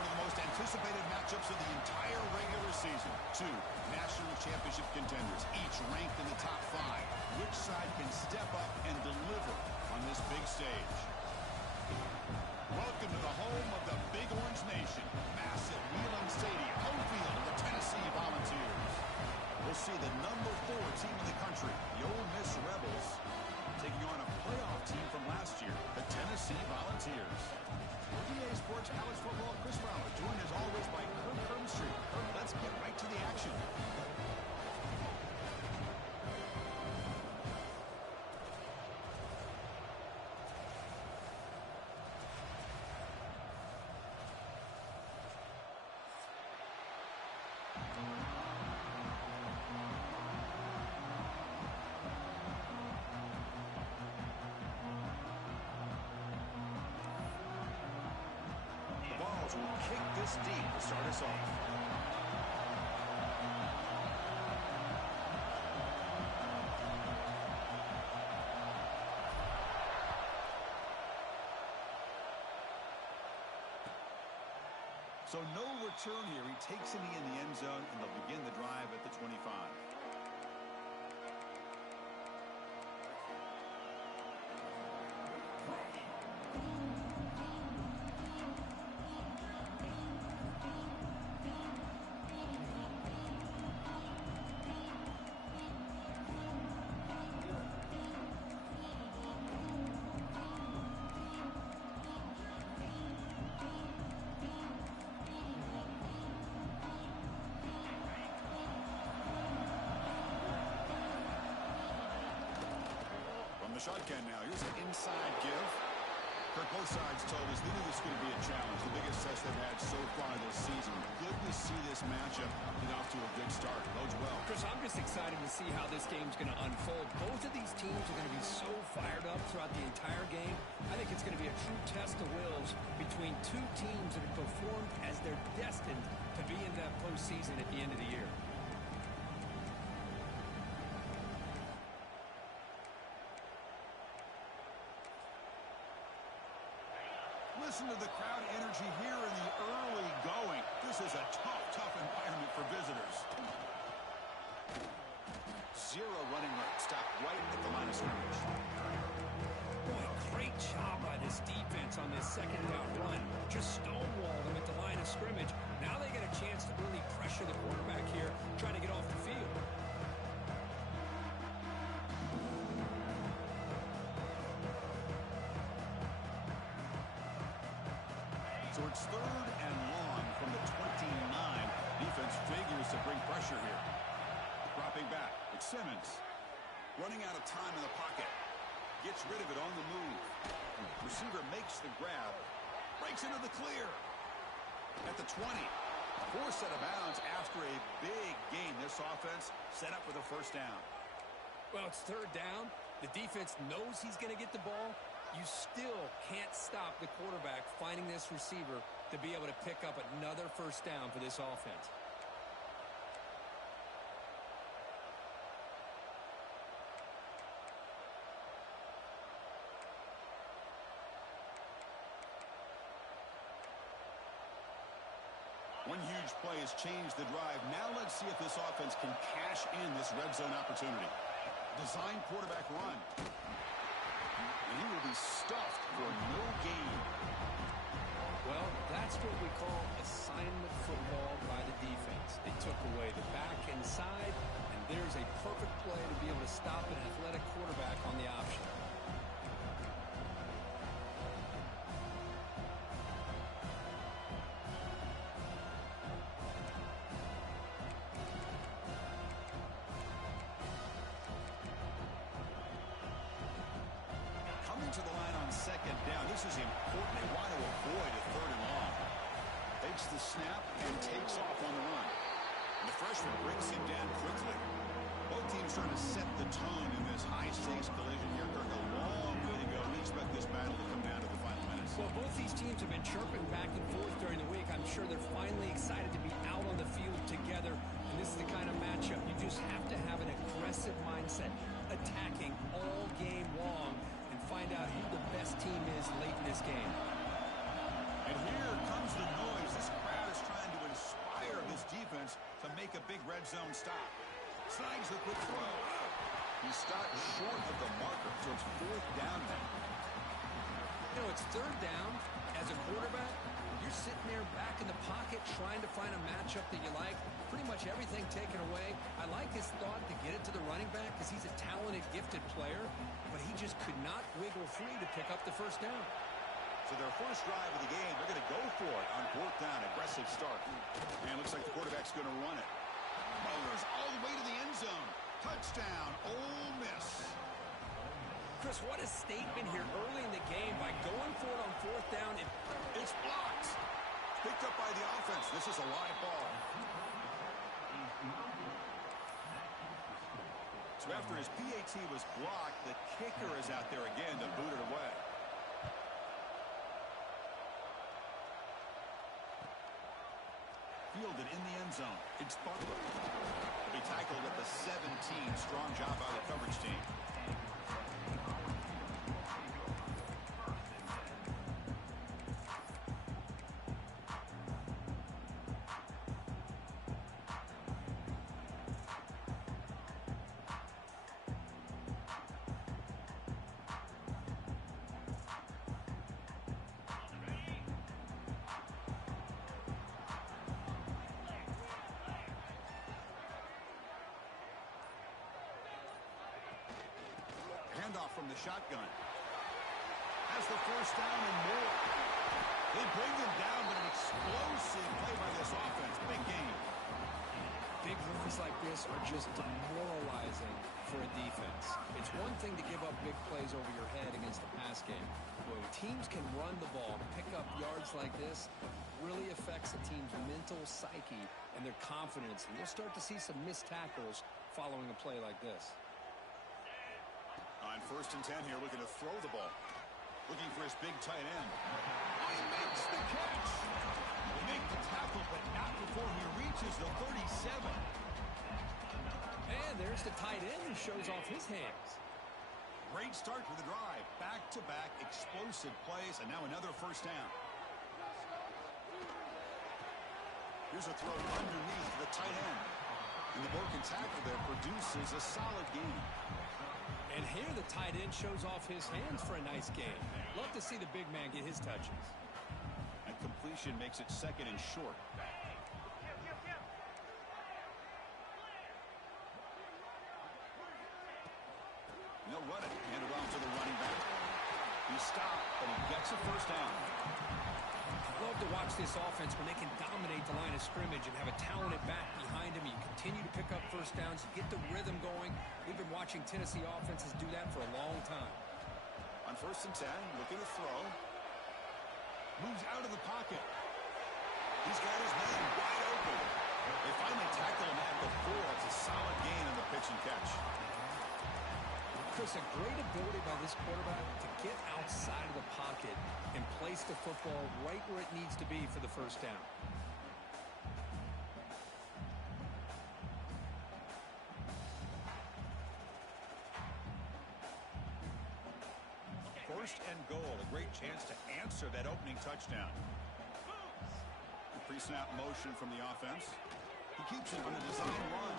one of the most anticipated matchups of the entire regular season. Two national championship contenders, each ranked in the top 5. Which side can step up and deliver on this big stage? Welcome to the home of the Big Orange Nation. Massive Wheeling Stadium, home field of the Tennessee Volunteers. We'll see the number 4 team in the country, the Ole Miss Rebels, taking on a playoff team from last year, the Tennessee Volunteers. ODA Sports College Football, Chris Fowler, joined as always by Kirk Hermstreet. Kirk, let's get right to the action. Will kick this deep to start us off. So no return here. He takes it in the end zone, and they'll begin the drive at the 25. Shotgun now. Here's an inside give. Kirk, both sides told us they knew this was going to be a challenge. The biggest test they've had so far this season. Good to see this matchup get off to a good start. Bodes well. Chris, I'm just excited to see how this game's going to unfold. Both of these teams are going to be so fired up throughout the entire game. I think it's going to be a true test of wills between two teams that have performed as they're destined to be in that postseason at the end of the year. Listen to the crowd energy here in the early going. This is a tough environment for visitors. Zero running right. Stop right at the line of scrimmage. Boy, great job by this defense on this second down run. Just stonewalled them at the line of scrimmage. Now they get a chance to really pressure the quarterback here, trying to get off the field. So it's 3rd and long from the 29. Defense figures to bring pressure here. Dropping back. It's Simmons. Running out of time in the pocket. Gets rid of it on the move. Receiver makes the grab. Breaks into the clear. At the 20. Forced out of bounds after a big gain. This offense set up with a first down. Well, it's 3rd down. The defense knows he's going to get the ball. You still can't stop the quarterback finding this receiver to be able to pick up another first down for this offense. One huge play has changed the drive. Now let's see if this offense can cash in this red zone opportunity. Design quarterback run. And he will be stuffed for no gain. Well, that's what we call assignment football by the defense. They took away the back inside, and there's a perfect play to be able to stop an athletic quarterback on the option. To the line on 2nd down. This is important. They want to avoid a 3rd and long. Takes the snap and takes off on the run. And the freshman brings him down quickly. Both teams trying to set the tone in this high-stakes collision here. Kirk, a long way to go. We expect this battle to come down to the final minutes. Well, both these teams have been chirping back and forth during the week. I'm sure they're finally excited to be out on the field together. And this is the kind of matchup you just have to have an aggressive mindset, attacking all game long, and find out who the best team is late in this game. And here comes the noise. This red zone stop. Snags the quick throw. He stopped short of the marker, so it's fourth down now. You know, it's third down. As a quarterback, you're sitting there back in the pocket trying to find a matchup that you like. Pretty much everything taken away. I like his thought to get it to the running back because he's a talented, gifted player, but he just could not wiggle free to pick up the first down. So their first drive of the game, they're going to go for it on fourth down. Aggressive start. And looks like the quarterback's going to run it. Motors all the way to the end zone. Touchdown, Ole Miss. Chris, what a statement here early in the game by going for it on fourth down. It's blocked. Picked up by the offense. This is a live ball. So after his PAT was blocked, the kicker is out there again to boot it away. Fielded in the end zone. It's Butler. He'll be tackled at the 17. Strong job by the coverage team. Handoff from the shotgun. Has the first down and more. They bring them down, but an explosive play by this offense. Big game. Big runs like this are just demoralizing for a defense. It's one thing to give up big plays over your head against the pass game. But when teams can run the ball, pick up yards like this, really affects a team's mental psyche and their confidence. And you'll start to see some missed tackles following a play like this. On first and 10 here, looking to throw the ball. Looking for his big tight end. Oh, he makes the catch. They make the tackle, but not before he reaches the 37. And there's the tight end who shows off his hands. Great start to the drive. Back-to-back explosive plays, and now another first down. Here's a throw underneath the tight end. And the broken tackle there produces a solid gain. And here the tight end shows off his hands for a nice game. Love to see the big man get his touches. And completion makes it second and short. They'll run it. Hand it off to the running back. He stopped, but he gets a first down. Love to watch this offense when they can dominate the line of scrimmage and have a talented back behind him. You continue to pick up first downs, get the rhythm going. We've been watching Tennessee offenses do that for a long time. On first and 10, looking to throw. Moves out of the pocket. He's got his man wide open. They finally tackle him at the 4. It's a solid gain on the pitch and catch. Chris, a great ability by this quarterback to get outside of the pocket and place the football right where it needs to be for the first down. First and goal, a great chance to answer that opening touchdown. Pre-snap motion from the offense. He keeps it on the design run.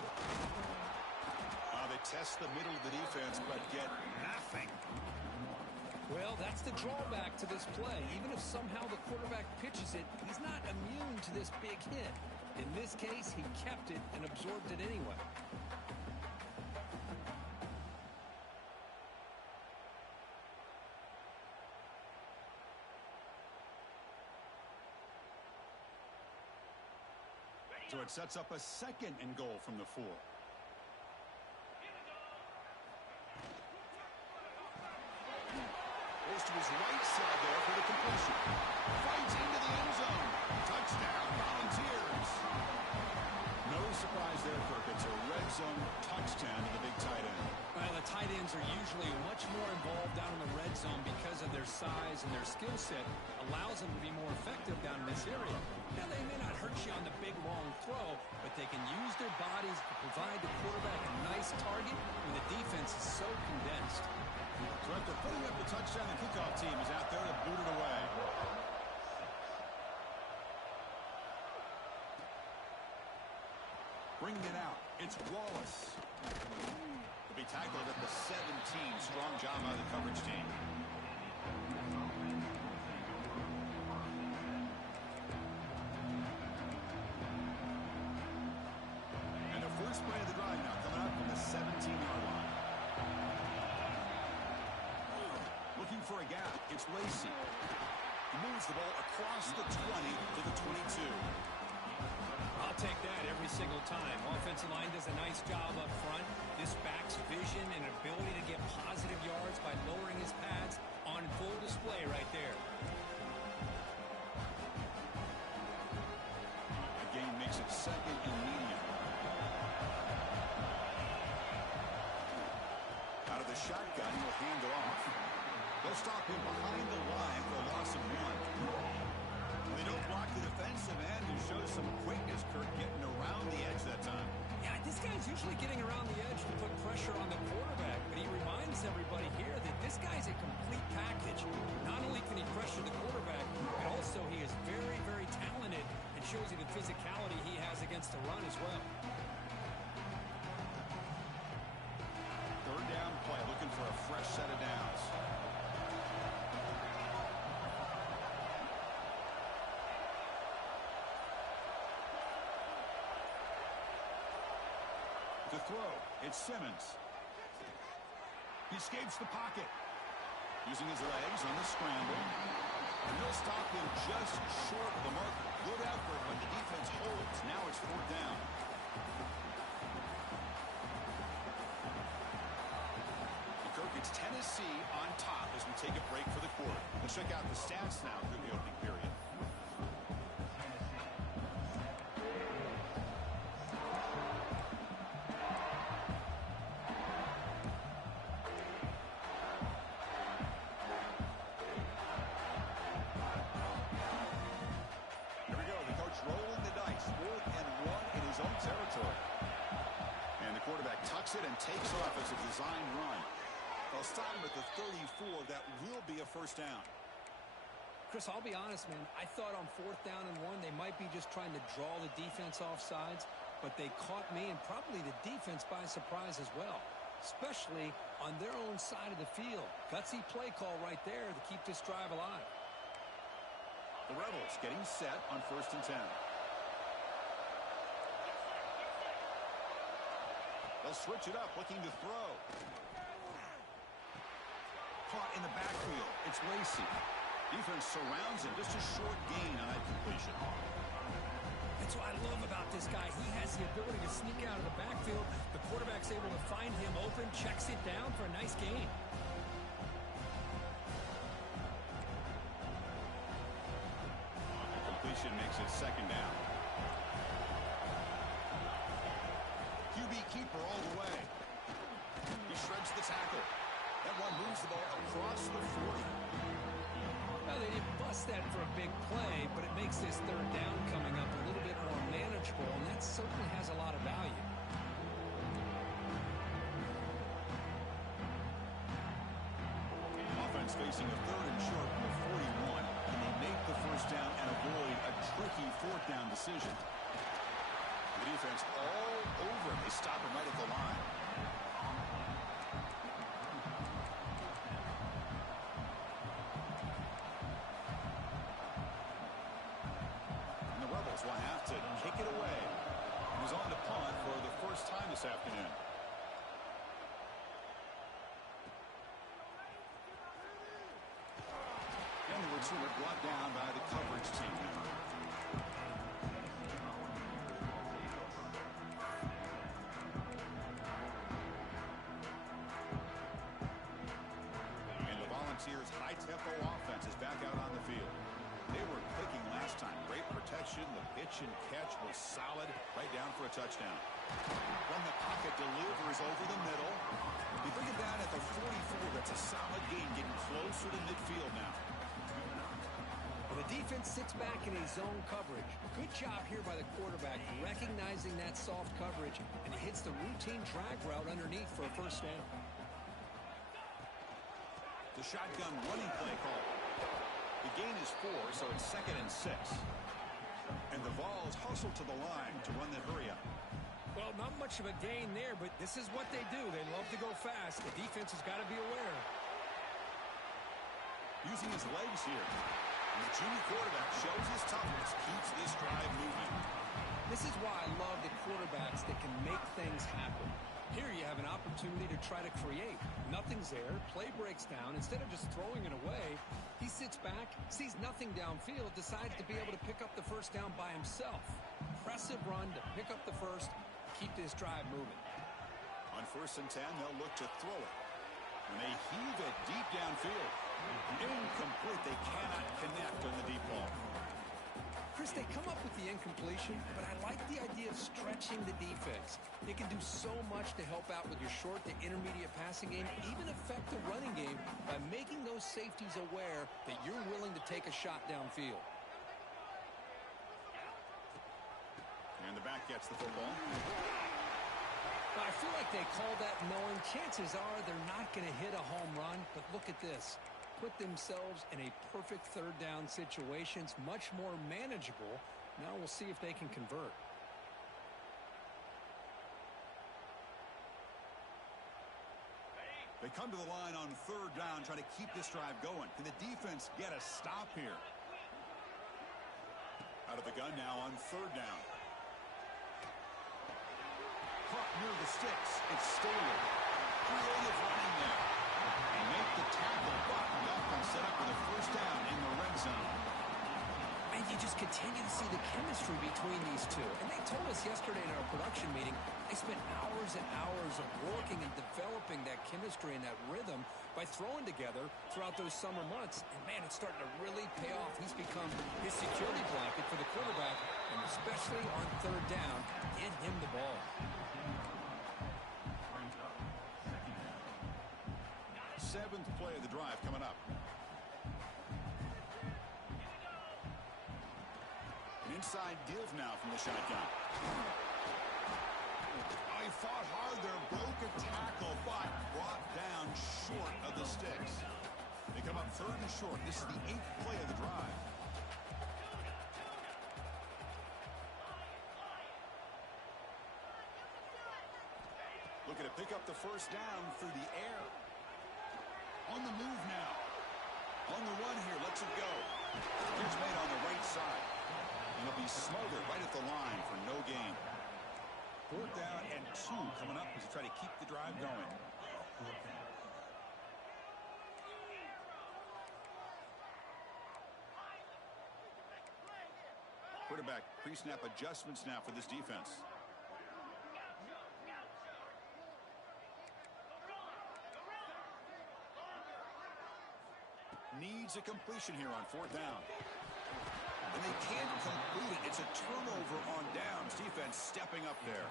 They test the middle of the defense, but get nothing. Well, that's the drawback to this play. Even if somehow the quarterback pitches it, he's not immune to this big hit. In this case, he kept it and absorbed it anyway. So it sets up a second and goal from the 4. Goes to his right side there for the completion. Fights into the end zone. Touchdown, Volunteers. No surprise there, Kirk. It's a red zone touchdown to the big tight end. Well, the tight ends are usually much more involved down in the red zone because of their size and their skill set allows them to be more effective down in this area. Now, they may not hurt you on the big, long throw, but they can use their bodies to provide the quarterback a nice target when the defense is so condensed. So after putting up the touchdown, the kickoff team is out there to boot it away. Bringing it out. It's Wallace. To be tackled at the 17. Strong job by the coverage team. And the first play of the drive now coming up from the 17-yard line. Looking for a gap. It's Lacey. He moves the ball across the 20 to the 22. I'll take that every single time. Offensive line does a nice job up front. This back's vision and ability to get positive yards by lowering his pads on full display right there. The game makes it second and medium. Out of the shotgun, he'll hand it off. They'll stop him behind the line for a loss of 1. They don't block the defensive end, who shows some quickness, Kirk, getting around the edge that time. Yeah, this guy's usually getting around the edge to put pressure on the quarterback, but he reminds everybody here that this guy's a complete package. Not only can he pressure the quarterback, but also he is very, very talented and shows you the physicality he has against the run as well. Third down play, looking for a fresh set of downs. To throw, it's Simmons. He escapes the pocket. Using his legs on the scramble. And they'll stop him just short of the marker. Good effort, but the defense holds. Now it's fourth down. And Kirk, it's Tennessee on top as we take a break for the quarter. Let's check out the stats now through the opening period. It and takes off as a design run. They'll stop him at the 34. That will be a first down. Chris, I'll be honest, man. I thought on fourth down and 1, they might be just trying to draw the defense off sides, but they caught me and probably the defense by surprise as well, especially on their own side of the field. Gutsy play call right there to keep this drive alive. The Rebels getting set on first and 10. They'll switch it up, looking to throw. Caught in the backfield. It's Lacey. Defense surrounds him. Just a short gain on that completion. That's what I love about this guy. He has the ability to sneak out of the backfield. The quarterback's able to find him open, checks it down for a nice gain. The completion makes it second down. QB keeper all the way. He shreds the tackle. That one moves the ball across the 40. Well, they didn't bust that for a big play, but it makes this third down coming up a little bit more manageable, and that certainly has a lot of value. Offense facing a third and short from the 41. Can they make the first down and avoid a tricky fourth down decision? The defense all over him. They stop him right at the line. And the Rebels will have to kick it away. He was on to punt for the first time this afternoon. And the returner brought down by the coverage team. High-tempo offense is back out on the field. They were clicking last time. Great protection. The pitch and catch was solid. Right down for a touchdown. From the pocket, delivers over the middle. You bring it down at the 44. That's a solid gain, getting closer to midfield now. Well, the defense sits back in a zone coverage. Good job here by the quarterback, recognizing that soft coverage, and he hits the routine drag route underneath for a first down. The shotgun running play call. The gain is 4, so it's second and 6. And the Vols hustle to the line to run the hurry up. Well, not much of a gain there, but this is what they do. They love to go fast. The defense has got to be aware. Using his legs here. And the junior quarterback shows his toughness, keeps this drive moving. This is why I love the quarterbacks that can make things happen. Here you have an opportunity to try to create. Nothing's there. Play breaks down. Instead of just throwing it away, he sits back, sees nothing downfield, decides to be able to pick up the first down by himself. Impressive run to pick up the first, keep this drive moving. On 1st and 10, they'll look to throw it. And they heave it deep downfield. Incomplete. They cannot connect on the deep ball. Chris, they come up with the incompletion, but I like the idea of stretching the defense. They can do so much to help out with your short to intermediate passing game, even affect the running game by making those safeties aware that you're willing to take a shot downfield. And the back gets the football. Now, I feel like they call that knowing chances are they're not going to hit a home run, but look at this. Put themselves in a perfect third down situation. It's much more manageable. Now we'll see if they can convert. They come to the line on 3rd down, trying to keep this drive going. Can the defense get a stop here? Out of the gun now on 3rd down. Caught near the sticks. It's Staley. Creative running there. And make the tackle, but the offense set up for the first down in the red zone. And you just continue to see the chemistry between these two. And they told us yesterday in our production meeting, they spent hours and hours of working and developing that chemistry and that rhythm by throwing together throughout those summer months. And, man, it's starting to really pay off. He's become his security blanket for the quarterback, and especially on 3rd down, get him the ball. Seventh play of the drive coming up. An inside give now from the shotgun. Oh, he fought hard there, broke a tackle, but brought down short of the sticks. They come up 3rd and short. This is the 8th play of the drive. Looking to pick up the first down through the air. On the move now. On the run here, lets it go. Here's made on the right side. And he'll be smothered right at the line for no gain. 4th down and 2 coming up as you try to keep the drive going. Quarterback pre-snap adjustments now for this defense. Needs a completion here on 4th down. And they can't complete it. It's a turnover on downs. Defense stepping up there.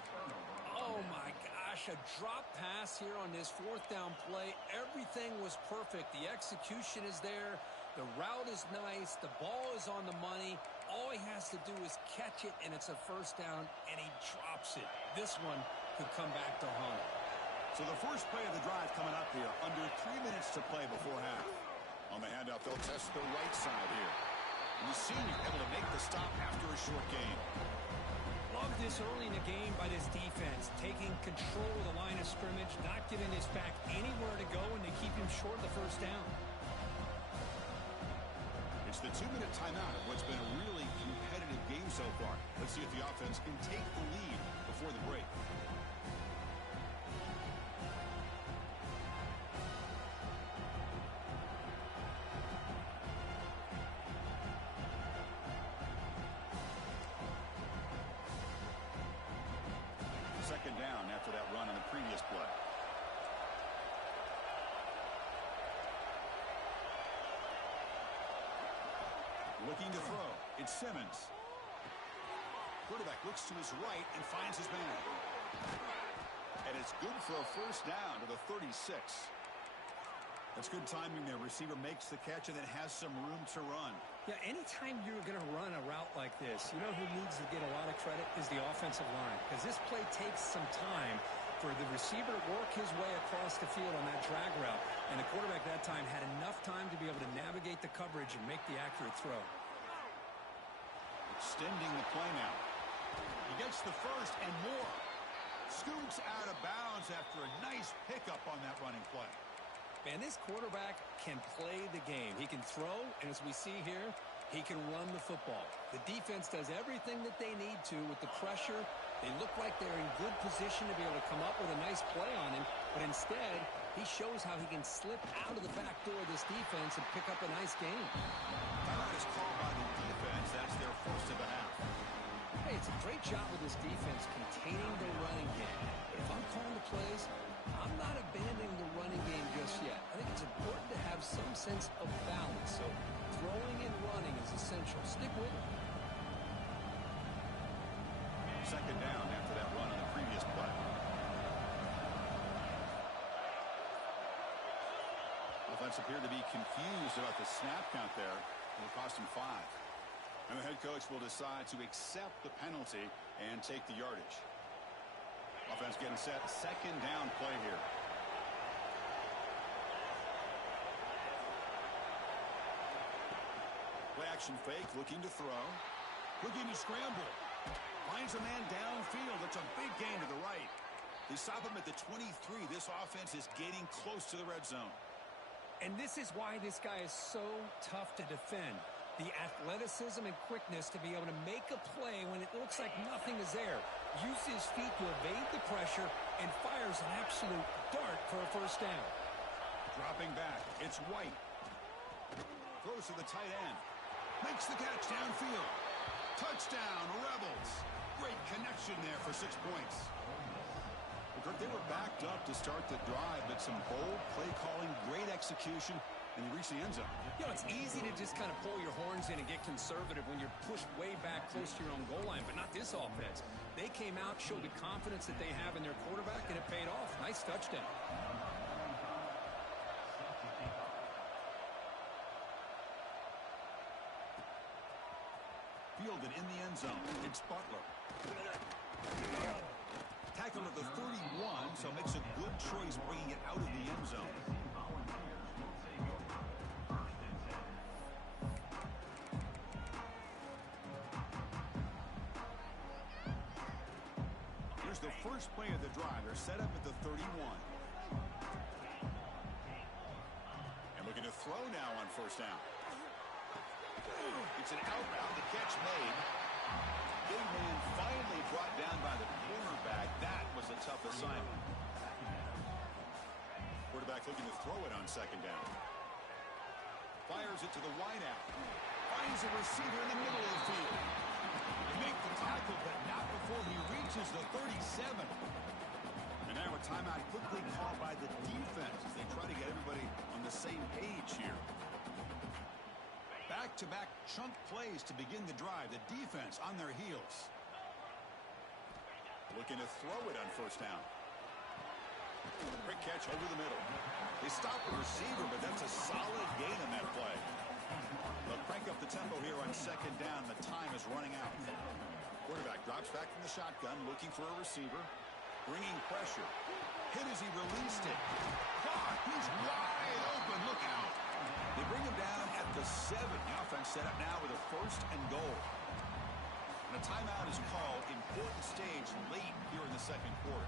Oh, my gosh. A drop pass here on this 4th down play. Everything was perfect. The execution is there. The route is nice. The ball is on the money. All he has to do is catch it, and it's a first down, and he drops it. This one could come back to haunt. So the first play of the drive coming up here. Under 3 minutes to play before half. On the handoff, they'll test the right side here. And the senior able to make the stop after a short gain. Love this early in the game by this defense. Taking control of the line of scrimmage, not giving his back anywhere to go, and they keep him short of the first down. It's the 2-minute timeout of what's been a really competitive game so far. Let's see if the offense can take the lead before the break. Second down after that run on the previous play. Looking to throw. It's Simmons. Quarterback looks to his right and finds his man. And it's good for a first down to the 36. That's good timing there. Receiver makes the catch and then has some room to run. Yeah, anytime you're going to run a route like this, you know who needs to get a lot of credit is the offensive line. Because this play takes some time for the receiver to work his way across the field on that drag route. And the quarterback that time had enough time to be able to navigate the coverage and make the accurate throw. Extending the play now. He gets the first and more. Scoots out of bounds after a nice pickup on that running play. Man, this quarterback can play the game. He can throw, and as we see here, he can run the football. The defense does everything that they need to with the pressure. They look like they're in good position to be able to come up with a nice play on him, but instead, he shows how he can slip out of the back door of this defense and pick up a nice gain. Timeout is called by the defense. That's their first of the half. Hey, it's a great job with this defense containing the running game. But if I'm calling the plays, I'm not abandoning the running game just yet. I think it's important to have some sense of balance. So throwing and running is essential. Stick with it. Second down after that run on the previous play. Offense appeared to be confused about the snap count there. It'll cost him 5. And the head coach will decide to accept the penalty and take the yardage. Offense getting set. Second down play here. Play action fake, looking to throw. Looking to scramble. Finds a man downfield. It's a big gain to the right. They stop him at the 23. This offense is getting close to the red zone. And this is why this guy is so tough to defend. The athleticism and quickness to be able to make a play when it looks like nothing is there. Uses his feet to evade the pressure and fires an absolute dart for a first down. Dropping back. It's White. Throws to the tight end. Makes the catch downfield. Touchdown, Rebels. Great connection there for 6 points. Kirk, they were backed up to start the drive, but some bold play calling, great execution, and you reach the end zone. You know, it's easy to just kind of pull your horns in and get conservative when you're pushed way back close to your own goal line, but not this offense. They came out, showed the confidence that they have in their quarterback, and it paid off. Nice touchdown. Fielded in the end zone. It's Butler. Tackled at the 31, so makes a good choice bringing it out of the end zone. Here's the first play of the drive. They're set up at the 31. And looking to throw now on first down. It's an outbound. The catch made. Big man finally brought down by the cornerback. That was a tough assignment. Quarterback looking to throw it on second down. Fires it to the wideout. Finds a receiver in the middle of the field. They make the tackle, but not before he reaches the 37. And now a timeout quickly called by the defense as they try to get everybody on the same page here. Back-to-back chunk plays to begin the drive. The defense on their heels. Looking to throw it on first down. Quick catch over the middle. They stop the receiver, but that's a solid gain on that play. They'll crank up the tempo here on second down. The time is running out. Quarterback drops back from the shotgun, looking for a receiver. Bringing pressure. Hit as he released it. God, he's wide open. Look out. They bring him down at the 7. The offense set up now with a first and goal. And a timeout is called. Important stage late here in the second quarter.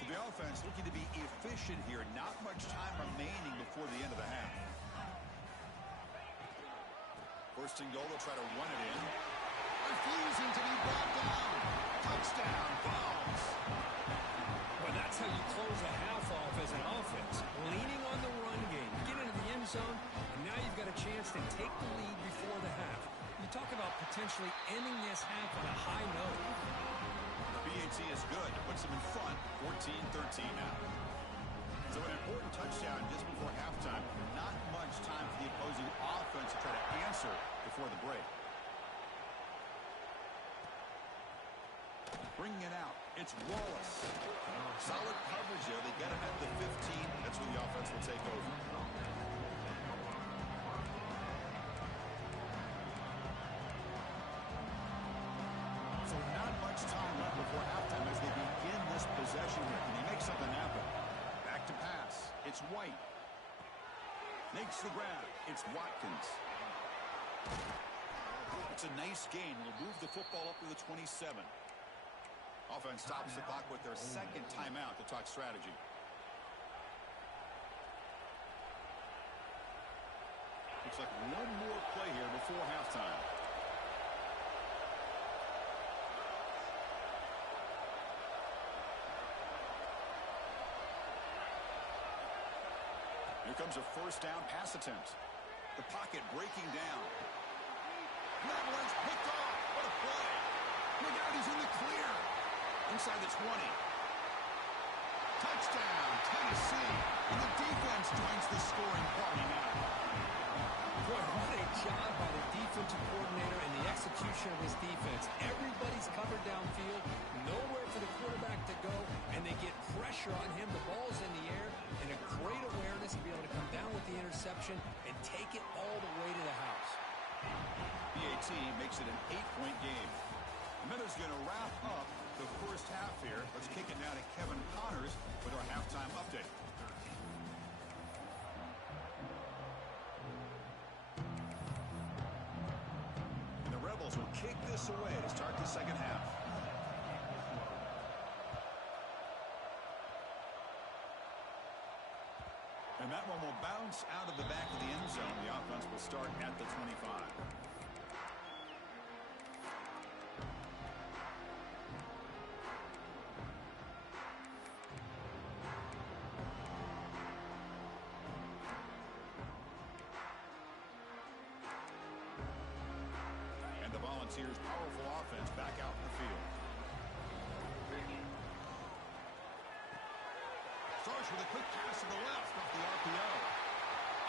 So the offense looking to be efficient here. Not much time remaining before the end of the half. First and goal, they'll try to run it in. Refusing to be brought down. Touchdown, Browns. Well, that's how you close a half off as an offense. Leaning on the run game. Get into the end zone, and now you've got a chance to take the lead before the half. You talk about potentially ending this half on a high note. The BAT is good. It puts them in front, 14-13 now. So an important touchdown just before halftime. Not much time for the opposing offense to try to answer before the break. Bringing it out. It's Wallace. Solid coverage there. They get him at the 15. That's where the offense will take over. So not much time left before halftime as they begin this possession here. Can they make something happen? Back to pass. It's White. Makes the grab. It's Watkins. It's a nice gain. Will move the football up to the 27. Offense stops the clock with their second timeout to talk strategy. Looks like one more play here before halftime. Here comes a first down pass attempt. The pocket breaking down. That one's picked off. What a play. Look out, he's in the clear. Inside the 20. Touchdown, Tennessee. And the defense joins the scoring party now. Boy, what a job by the defensive coordinator and the execution of his defense. Everybody's covered downfield, nowhere for the quarterback to go, and they get pressure on him. The ball's in the air, and a great awareness to be able to come down with the interception and take it all the way to the house. BAT makes it an 8-point game. The Miners going to wrap up the first half here. Let's kick it now to Kevin Connors with our halftime update. And the Rebels will kick this away to start the second half. And that one will bounce out of the back of the end zone. The offense will start at the 25. And the Volunteers' powerful offense back out in the field. Starts with a quick pass to the left off the RPO.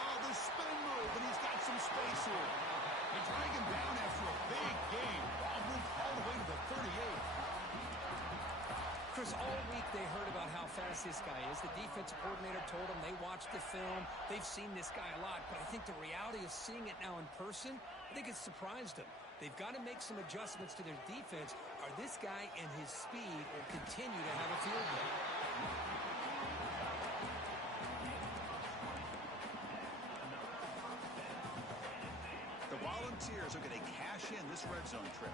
Oh, the spin move, and he's got some space here. They drag him down after a big game. Ball moved all the way to the 38. Chris, all week they heard about how fast this guy is. The defensive coordinator told them they watched the film. They've seen this guy a lot, but I think the reality of seeing it now in person, I think it's surprised them. They've got to make some adjustments to their defense, or this guy and his speed will continue to have a field day. The Volunteers are going to cash in this red zone trip.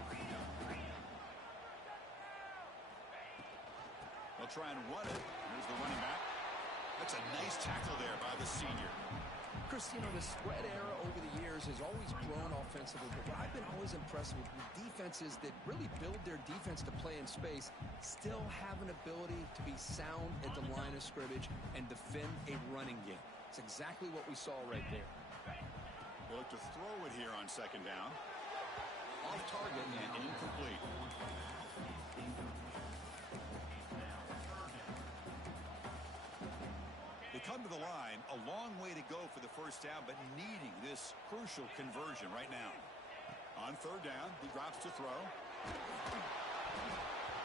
They'll try and run it. Here's the running back. That's a nice tackle there by the senior. Chris, you know, the spread era over the years has always grown offensively, but what I've been always impressed with defenses that really build their defense to play in space still have an ability to be sound at the line of scrimmage and defend a running game. It's exactly what we saw right there. They look to throw it here on second down. Off target and incomplete. They come to the line, a long way to go for the first down, but needing this crucial conversion right now. On third down, he drops to throw.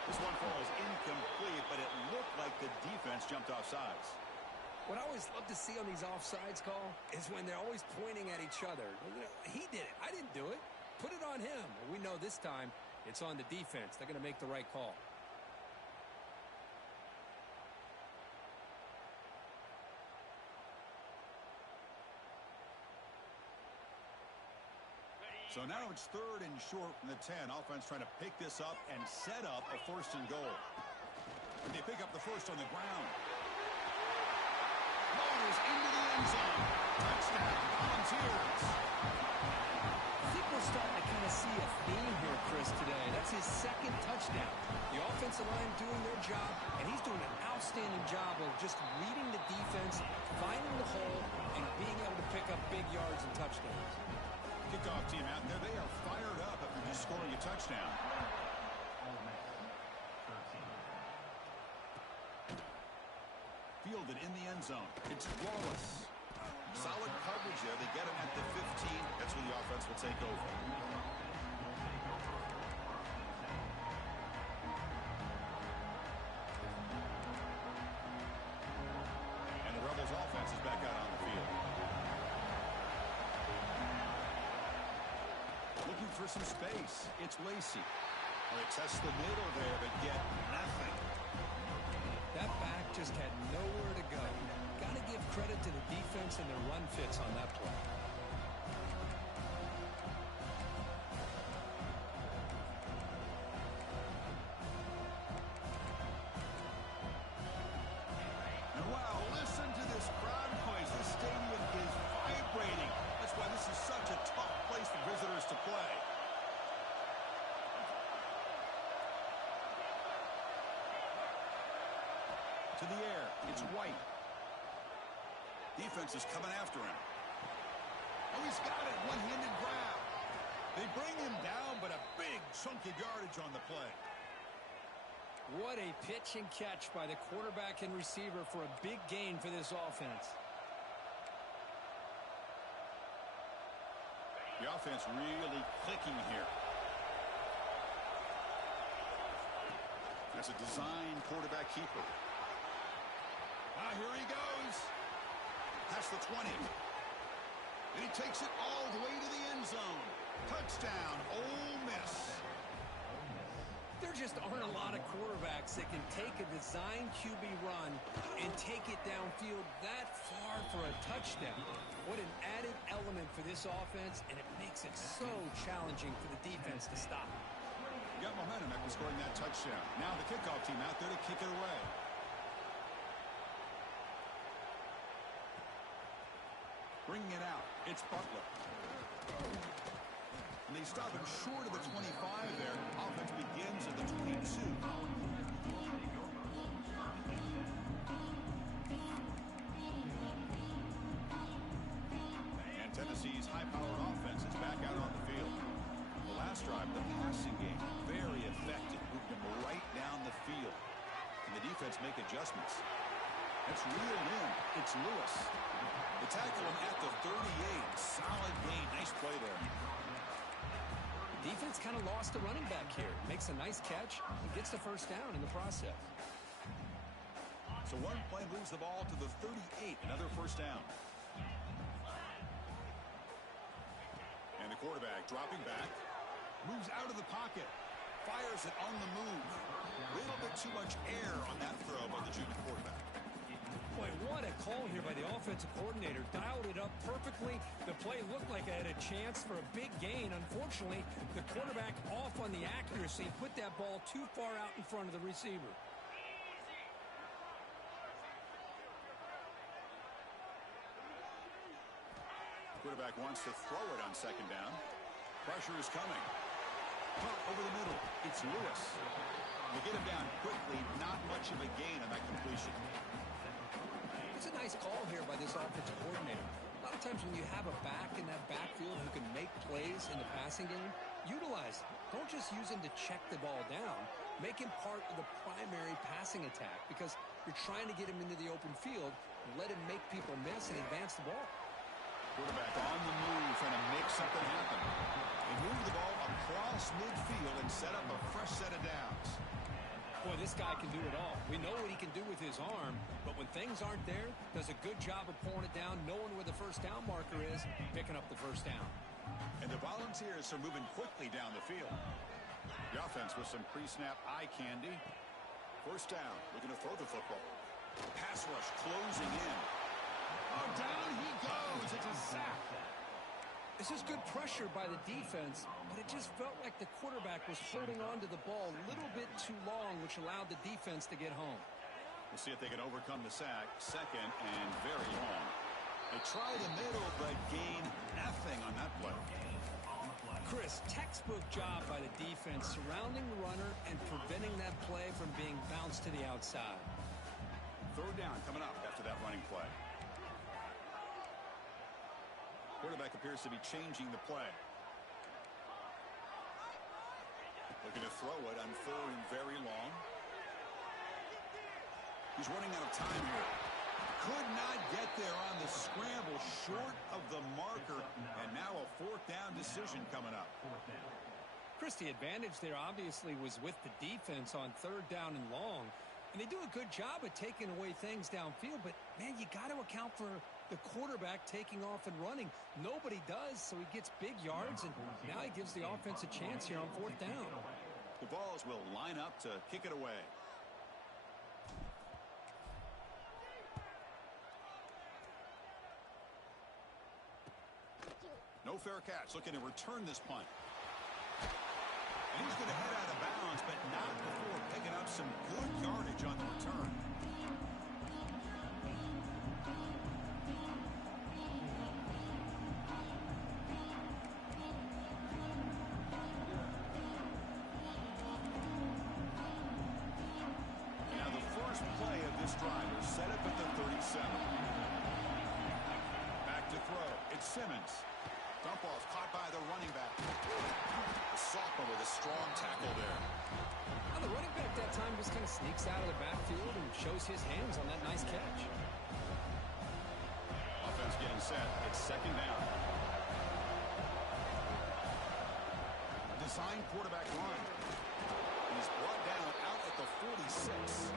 This one falls incomplete, but it looked like the defense jumped off sides. What I always love to see on these offsides call is when they're always pointing at each other. You know, he did it. I didn't do it. Put it on him. Well, we know this time it's on the defense. They're going to make the right call. So now it's third and short from the 10. Offense trying to pick this up and set up a first and goal. And they pick up the first on the ground. Loaders into the end zone. Touchdown, Volunteers. I think we're starting to kind of see a theme here, Chris, today. That's his second touchdown. The offensive line doing their job, and he's doing an outstanding job of just reading the defense, finding the hole, and being able to pick up big yards and touchdowns. Kickoff team out there, they are fired up after just scoring a touchdown. Fielded in the end zone. It's Wallace. Solid coverage there. They get him at the 15. That's where the offense will take over. And the Rebels offense is back out on the field. Looking for some space. It's Lacey. They test the middle there, but get nothing. That back just had nowhere to go. Got to give credit to the defense and their run fits on that play. To the air. It's White. Defense is coming after him. Oh, he's got it. One-handed grab. They bring him down, but a big chunk of yardage on the play. What a pitch and catch by the quarterback and receiver for a big gain for this offense. The offense really clicking here. That's a design quarterback keeper. Here he goes. Past the 20. And he takes it all the way to the end zone. Touchdown, Ole Miss. There just aren't a lot of quarterbacks that can take a design QB run and take it downfield that far for a touchdown. What an added element for this offense, and it makes it so challenging for the defense to stop. You got momentum after scoring that touchdown. Now the kickoff team out there to kick it away. Bringing it out, it's Butler. And they stop him short of the 25 there. Offense begins at the 22. And Tennessee's high-powered offense is back out on the field. The last drive, the passing game, very effective. Moved him right down the field. And the defense make adjustments. It's reeled in. It's Lewis. They tackle him at the 38. Solid gain. Nice play there. Defense kind of lost the running back here. Makes a nice catch and gets the first down in the process. So one play moves the ball to the 38. Another first down. And the quarterback dropping back. Moves out of the pocket. Fires it on the move. A little bit too much air on that throw by the junior quarterback. Boy, what a call here by the offensive coordinator. Dialed it up perfectly. The play looked like it had a chance for a big gain. Unfortunately, the quarterback off on the accuracy, put that ball too far out in front of the receiver. Quarterback wants to throw it on second down. Pressure is coming. Punt over the middle. It's Lewis. They get him down quickly. Not much of a gain on that completion. It's a nice call here by this offensive coordinator. A lot of times when you have a back in that backfield who can make plays in the passing game, utilize him. Don't just use him to check the ball down. Make him part of the primary passing attack because you're trying to get him into the open field, let him make people miss and advance the ball. Quarterback on the move, trying to make something happen. They move the ball across midfield and set up a fresh set of downs. Boy, this guy can do it all. We know what he can do with his arm, but when things aren't there, does a good job of pulling it down, knowing where the first down marker is, picking up the first down. And the Volunteers are moving quickly down the field. The offense with some pre-snap eye candy. First down, looking to throw the football. Pass rush closing in. Oh, down he goes. It's a sack. This is good pressure by the defense, but it just felt like the quarterback was holding on to the ball a little bit too long, which allowed the defense to get home. We'll see if they can overcome the sack. Second and very long. They try the middle, but gain nothing on that play. Chris, textbook job by the defense surrounding the runner and preventing that play from being bounced to the outside. Third down coming up after that running play. Quarterback appears to be changing the play. Looking to throw it on third and very long. He's running out of time here. Could not get there on the scramble, short of the marker, and now a fourth down decision coming up. Chris, the advantage there obviously was with the defense on third down and long, and they do a good job of taking away things downfield, but man, you got to account for the quarterback taking off and running. Nobody does, so he gets big yards, and now he gives the offense a chance here on fourth down. The Vols will line up to kick it away. No fair catch, looking to return this punt. And he's going to head out of bounds, but not before picking up some good yardage on the return. Now the first play of this drive Simmons. Dump off caught by the running back. The sophomore with a strong tackle there. Well, the running back that time just kind of sneaks out of the backfield and shows his hands on that nice catch. Offense getting set. It's second down. Design quarterback run. He's brought down out at the 46.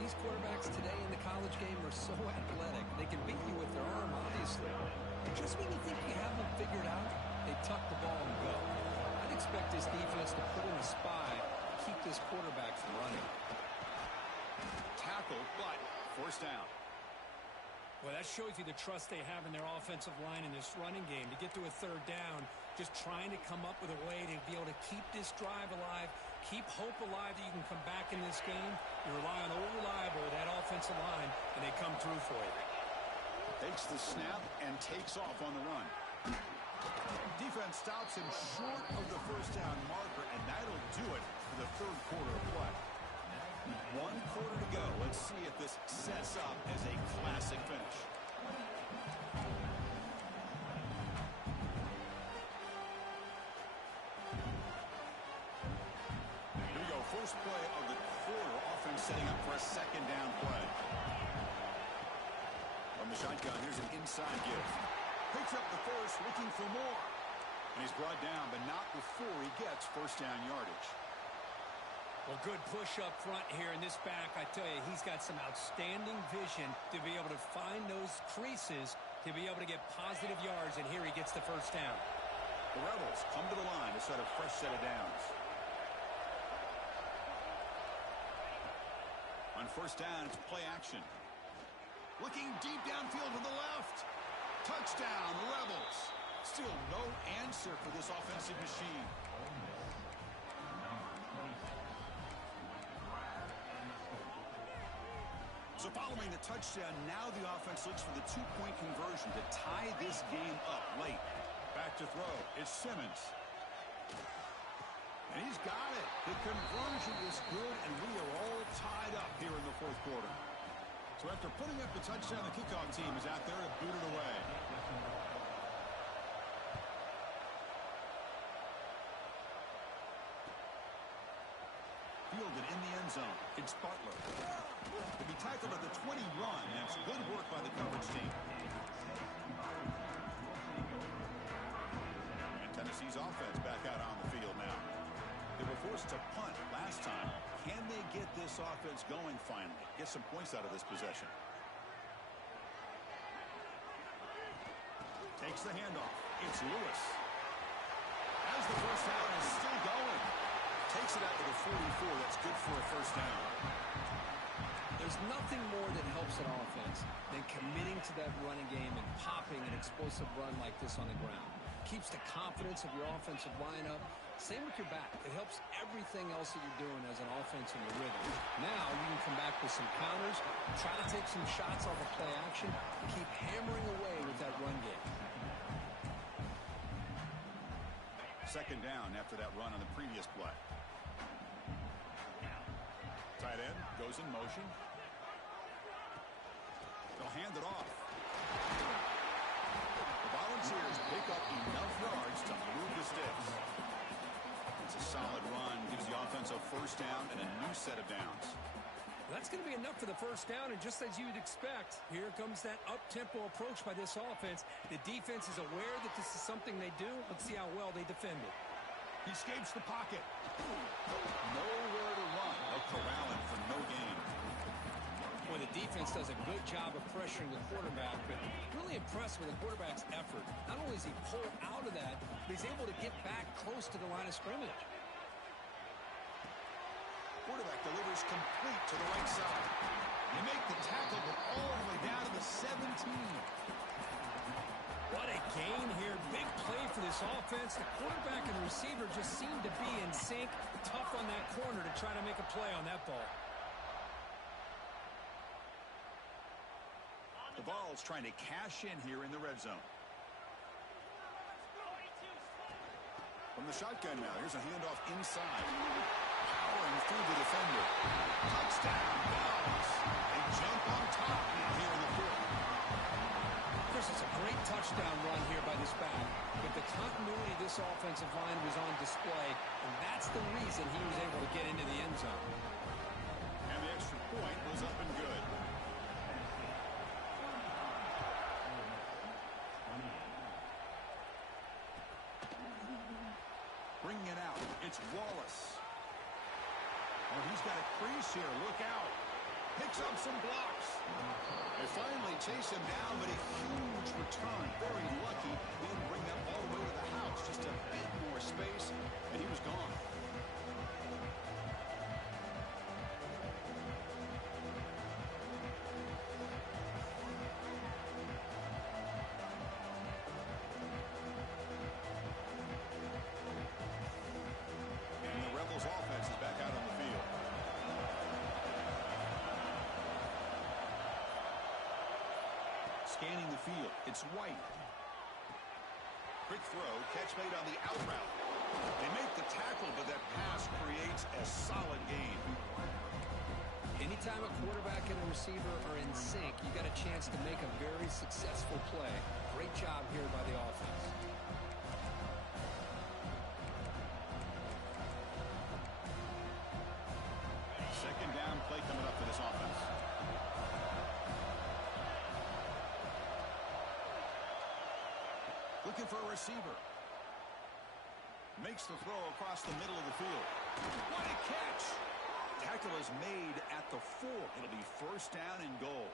These quarterbacks today in the college game are so athletic. They can beat you with their arm, obviously. But just when you think you have them figured out, they tuck the ball and go. I'd expect this defense to put in a spy to keep this quarterback from running. Tackle, but first down. Well, that shows you the trust they have in their offensive line in this running game. To get to a third down, just trying to come up with a way to be able to keep this drive alive, keep hope alive that you can come back in this game. You rely on old reliable, that offensive line, and they come through for you. Takes the snap and takes off on the run. Defense stops him short of the first down marker, and that'll do it for the third quarter of play. 1 quarter to go. Let's see if this sets up as a classic finish. Here we go. First play of the quarter. Offense setting up for a second down play. From the shotgun, here's an inside give. Picks up the first, looking for more. And he's brought down, but not before he gets first down yardage. Well, good push up front here in this back. I tell you, he's got some outstanding vision to be able to find those creases, to be able to get positive yards, and here he gets the first down. The Rebels come to the line to set a fresh set of downs. On first down, it's play action. Looking deep downfield to the left. Touchdown, Rebels. Still no answer for this offensive machine. So following the touchdown, now the offense looks for the two-point conversion to tie this game up late. Back to throw. It's Simmons. And he's got it. The conversion is good, and we are all tied up here in the fourth quarter. So after putting up the touchdown, the kickoff team is out there to boot it away. Fielded in the end zone. It's Butler. To be tackled at the 21. That's good work by the coverage team. And Tennessee's offense back out on the field now. They were forced to punt last time. Can they get this offense going finally? Get some points out of this possession. Takes the handoff. It's Lewis. As the first down is still going. Takes it out to the 44. That's good for a first down. There's nothing more that helps an offense than committing to that running game and popping an explosive run like this on the ground. Keeps the confidence of your offensive lineup. Same with your back. It helps everything else that you're doing as an offense in your rhythm. Now you can come back with some counters, try to take some shots off of play action, and keep hammering away with that run game. Second down after that run on the previous play. Tight end goes in motion. They'll hand it off. The Volunteers pick up enough yards to move the sticks. It's a solid run. Gives the offense a first down and a new set of downs. That's going to be enough for the first down, and just as you'd expect, here comes that up-tempo approach by this offense. The defense is aware that this is something they do. Let's see how well they defend it. He escapes the pocket. Nowhere to run. They'll corral him for no gain. Boy, the defense does a good job of pressuring the quarterback, but really impressed with the quarterback's effort. Not only is he pulled out of that, but he's able to get back close to the line of scrimmage. Quarterback delivers complete to the right side. They make the tackle, but all the way down to the 17. What a gain here. Big play for this offense. The quarterback and the receiver just seem to be in sync. Tough on that corner to try to make a play on that ball. The Vols trying to cash in here in the red zone. From the shotgun now, here's a handoff inside. Powering through the defender. Touchdown, Vols. They jump on top now here in the fourth. Chris, it's a great touchdown run here by this back. But the continuity of this offensive line was on display, and that's the reason he was able to get into the end zone. And the extra point was up and good. Bringing it out. It's Wallace. Oh, he's got a crease here. Look out. Picks up some blocks. They finally chase him down, but a huge return. Very lucky. He didn't bring that all the way to the house. Just a bit more space, and he was gone. And the Rebels offense is back out on the field. Scanning the field, it's White. Quick throw, catch made on the out route. They make the tackle, but that pass creates a solid gain. Anytime a quarterback and a receiver are in sync, you got a chance to make a very successful play. Great job here by the offense. Second down play coming up for this offense. Looking for a receiver. Makes the throw across the middle of the field. What a catch! Tackle is made at the 4. It'll be first down and goal.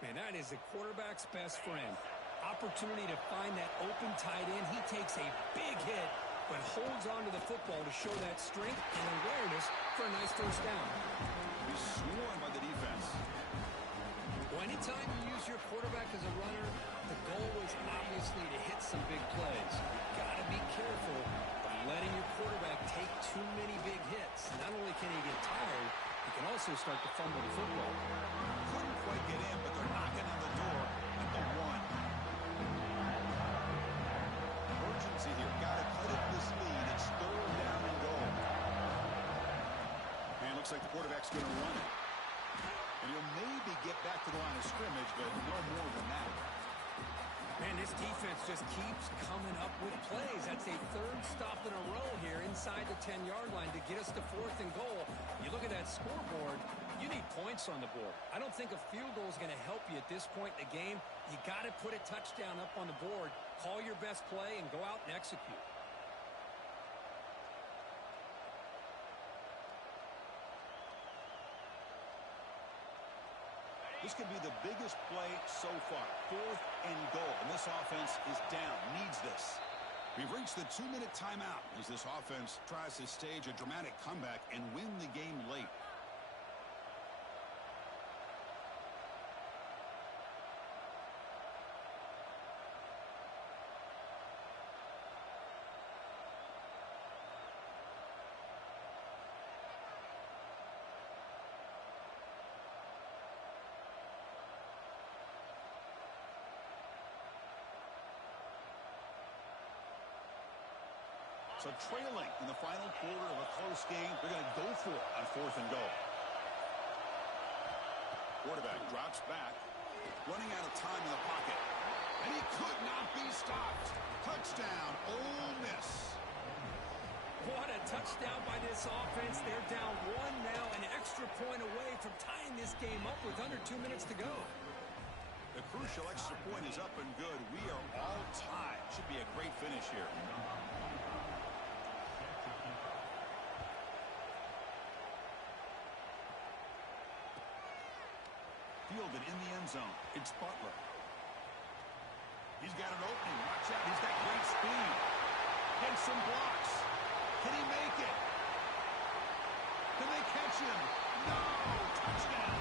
Man, that is the quarterback's best friend. Opportunity to find that open tight end. He takes a big hit, but holds on to the football to show that strength and awareness for a nice first down. He's swarmed by the defense. Well, anytime you use your quarterback as a runner, the goal is obviously to hit some big plays. You've got to be careful of letting your quarterback take too many big hits. Not only can he get tired, he can also start to fumble the football. Couldn't quite get in, but they're knocking on the door at the 1. Urgency here. Got to cut it this lead. It's third down and goal. And it looks like the quarterback's going to run it. And he'll maybe get back to the line of scrimmage, but no more than that. Man, this defense just keeps coming up with plays. That's a third stop in a row here inside the 10-yard line to get us to 4th and goal. You look at that scoreboard, you need points on the board. I don't think a field goal is going to help you at this point in the game. You got to put a touchdown up on the board, call your best play, and go out and execute. This could be the biggest play so far. 4th and goal. And this offense is down. Needs this. We've reached the 2-minute timeout as this offense tries to stage a dramatic comeback and win the game late. So trailing in the final quarter of a close game, they're going to go for it on 4th and goal. Quarterback drops back, running out of time in the pocket. And he could not be stopped. Touchdown, Ole Miss. What a touchdown by this offense. They're down 1 now, an extra point away from tying this game up with under 2 minutes to go. The crucial extra point is up and good. We are all tied. Should be a great finish here. Fielded in the end zone. It's Butler. He's got an opening. Watch out. He's got great speed. Gets some blocks. Can he make it? Can they catch him? No! Touchdown!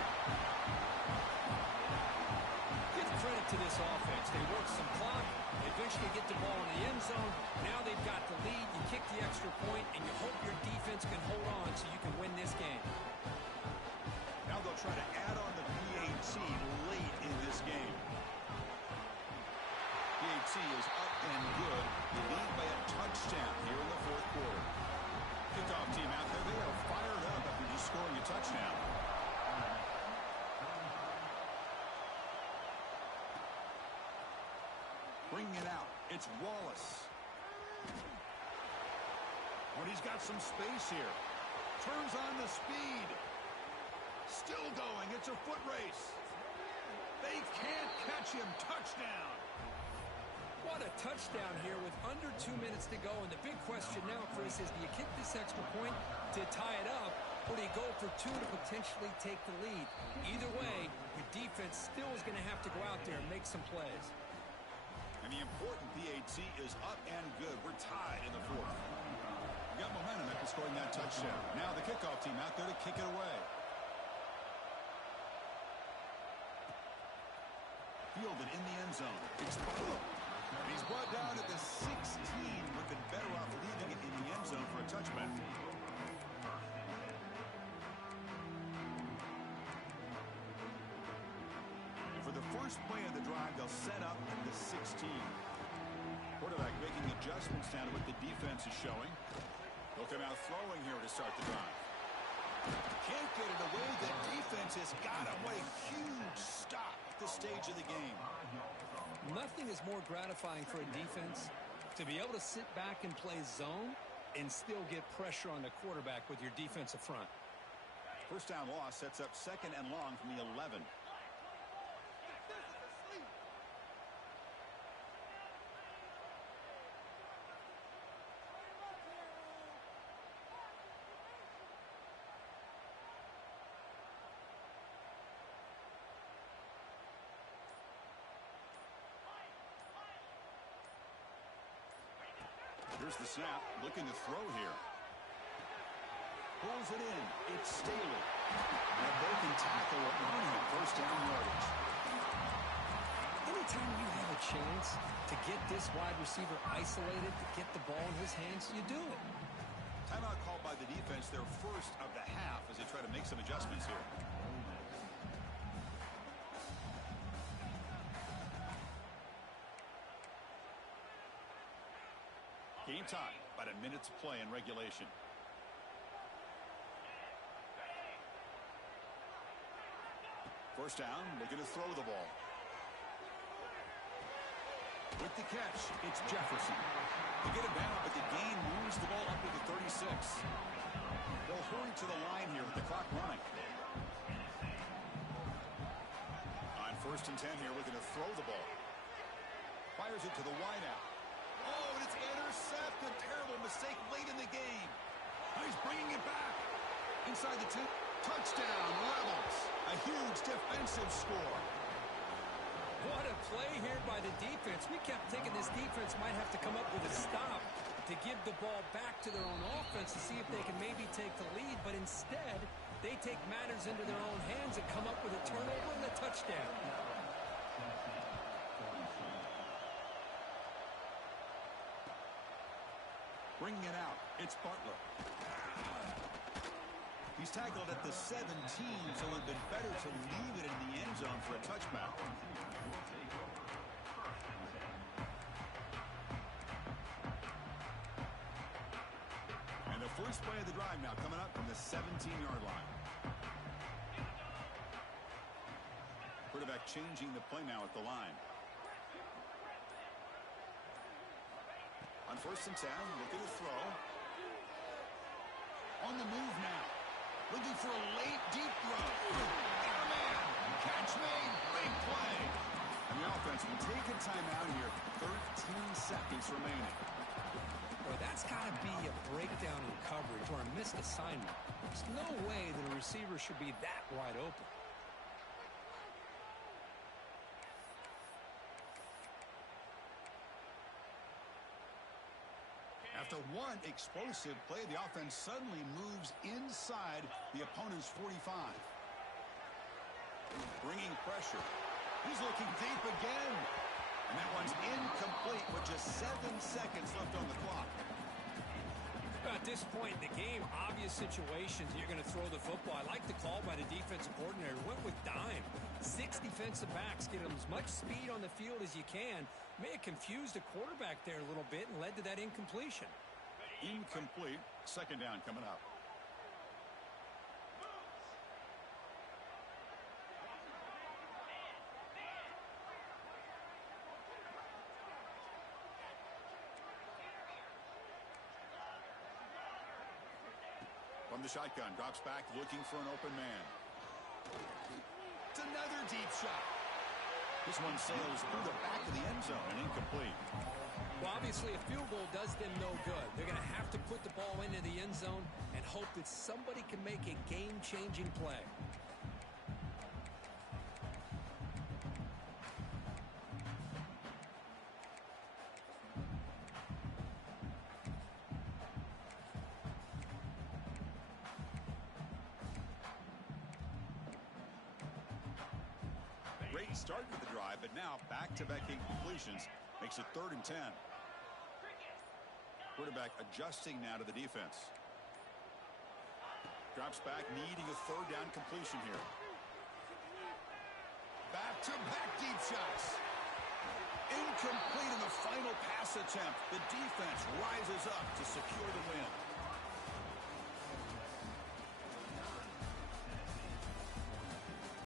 Give credit to this offense. They work some clock. They eventually get the ball in the end zone. Now they've got the lead. You kick the extra point, and you hope your defense can hold on so you can win this game. Now they'll try to add on the PAT late in this game. PAT is up and good. They lead by a touchdown here in the 4th quarter. Kickoff team out there. They are fired up after just scoring a touchdown. Bringing it out. It's Wallace. But he's got some space here. Turns on the speed. Still going. It's a foot race. They can't catch him. Touchdown. What a touchdown here with under 2 minutes to go. And the big question now, Chris, is do you kick this extra point to tie it up, or do you go for 2 to potentially take the lead? Either way, the defense still is going to have to go out there and make some plays. And the important PAT is up and good. We're tied in the fourth. We got momentum after scoring that touchdown. Now the kickoff team out there to kick it away. Fielded in the end zone. It's and he's brought down at the 16. Would have been better off leaving it in the end zone for a touchback. And for the first play of the drive, they'll set up at the 16. Quarterback making adjustments now to what the defense is showing. They'll come out throwing here to start the drive. Can't get it away. The defense has got him. What a huge stop at this stage of the game. Nothing is more gratifying for a defense to be able to sit back and play zone and still get pressure on the quarterback with your defensive front. First down loss sets up second and long from the 11. Here's the snap, looking to throw here. Pulls it in. It's Staley. And a broken tackle will earn him first down yardage. Anytime you have a chance to get this wide receiver isolated, to get the ball in his hands, you do it. Timeout called by the defense, their first of the half as they try to make some adjustments here. Game time, about a minute to play in regulation. First down, looking to throw the ball. With the catch, it's Jefferson. They get it down, but the gain moves the ball up to the 36. They'll hurry to the line here with the clock running. On first and 10 here, looking to throw the ball. Fires it to the wideout. Oh, and it's intercepted. Terrible mistake late in the game. Now he's bringing it back. Inside the 2. Touchdown, Rebels. A huge defensive score. What a play here by the defense. We kept thinking this defense might have to come up with a stop to give the ball back to their own offense to see if they can maybe take the lead. But instead, they take matters into their own hands and come up with a turnover and a touchdown. Bringing it out, it's Butler. He's tackled at the 17, so it would have been better to leave it in the end zone for a touchback. And the first play of the drive now coming up from the 17-yard line. Quarterback changing the play now at the line. On first and 10, looking to throw. On the move now. Looking for a late, deep throw. Got a man. Catch made. Big play. And the offense will take a timeout here. 13 seconds remaining. Boy, that's got to be a breakdown in coverage or a missed assignment. There's no way that a receiver should be that wide open. After one explosive play, the offense suddenly moves inside the opponent's 45. Bringing pressure. He's looking deep again. And that one's incomplete with just 7 seconds left on the clock. At this point in the game, obvious situations, you're going to throw the football. I like the call by the defensive coordinator. Went with dime. 6 defensive backs, get them as much speed on the field as you can. May have confused the quarterback there a little bit and led to that incompletion. Incomplete. Second down coming up. From the shotgun, drops back looking for an open man. It's another deep shot. This one sails through the back of the end zone and incomplete. Well, obviously a field goal does them no good. They're going to have to put the ball into the end zone and hope that somebody can make a game-changing play. Great start with the drive, but now back-to-back incompletions makes it 3rd and 10. Quarterback adjusting now to the defense. Drops back, needing a 3rd down completion here. Back-to-back deep shots. Incomplete in the final pass attempt. The defense rises up to secure the win.